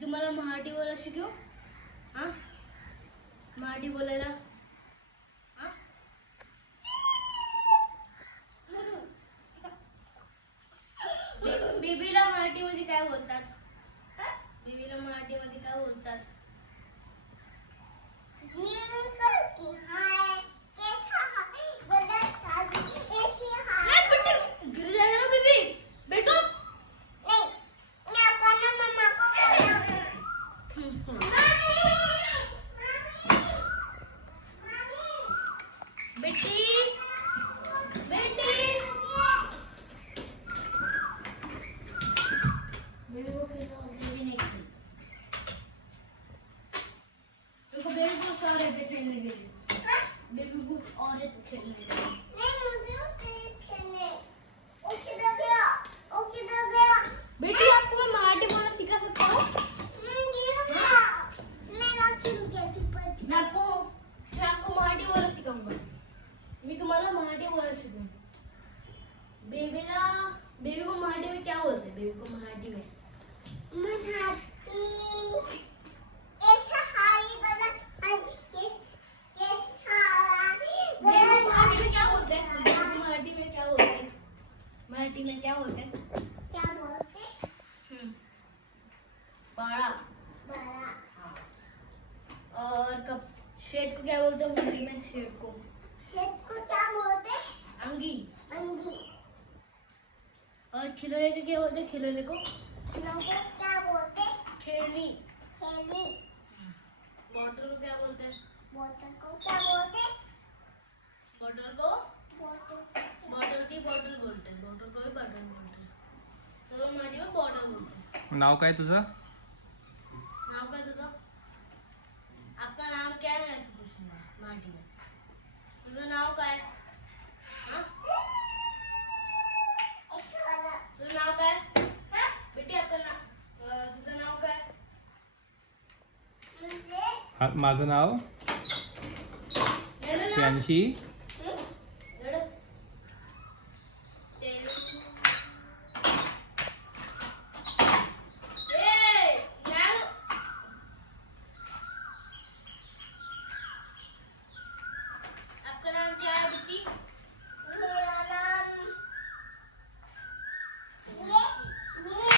तुम्हाला मराठी बोलायला शिकवू? हा, मराठी बोलायला. हा, बेबीला मराठीमध्ये काय बोलतात? बेबीला मराठीमध्ये काय बोलतात? बेबी बुक्स और है खेलने के लिए. बेबी बुक्स और है खेलने के लिए. बेटी आपको मैं मराठी बोलना सिखा सकता हूँ? मैं आपको मराठी बोलना सिखाऊंगा. मैं तुम्हारा मराठी बोलना सिखाऊंगा. बेबी को मराठी में क्या बोलते हैं? बेबी को मराठी में मराठी में क्या बोलते हैं? बाड़ा. हाँ. और कब शेड को क्या बोलते हैं हिंदी में? शेड को क्या बोलते हैं? अंगी. और खिलौने को क्या बोलते हैं? खिलौने को क्या बोलते हैं? खेलनी. बॉटल को क्या बोलते हैं? बॉटल को बॉटल की बॉटल बोलते हैं. बॉटल को भी बॉटल बोलते हैं. सर्व मराठी में बॉटल बोलते हैं. नाव काय तुझं? नाम क्या तुझा? आपका नाम क्या है? ऐसे पूछना मराठी में. तुझं नाव काय? हाँ? तुझं नाव काय? बेटी आपका तुझं नाव काय? माझं नाव प्रियांशी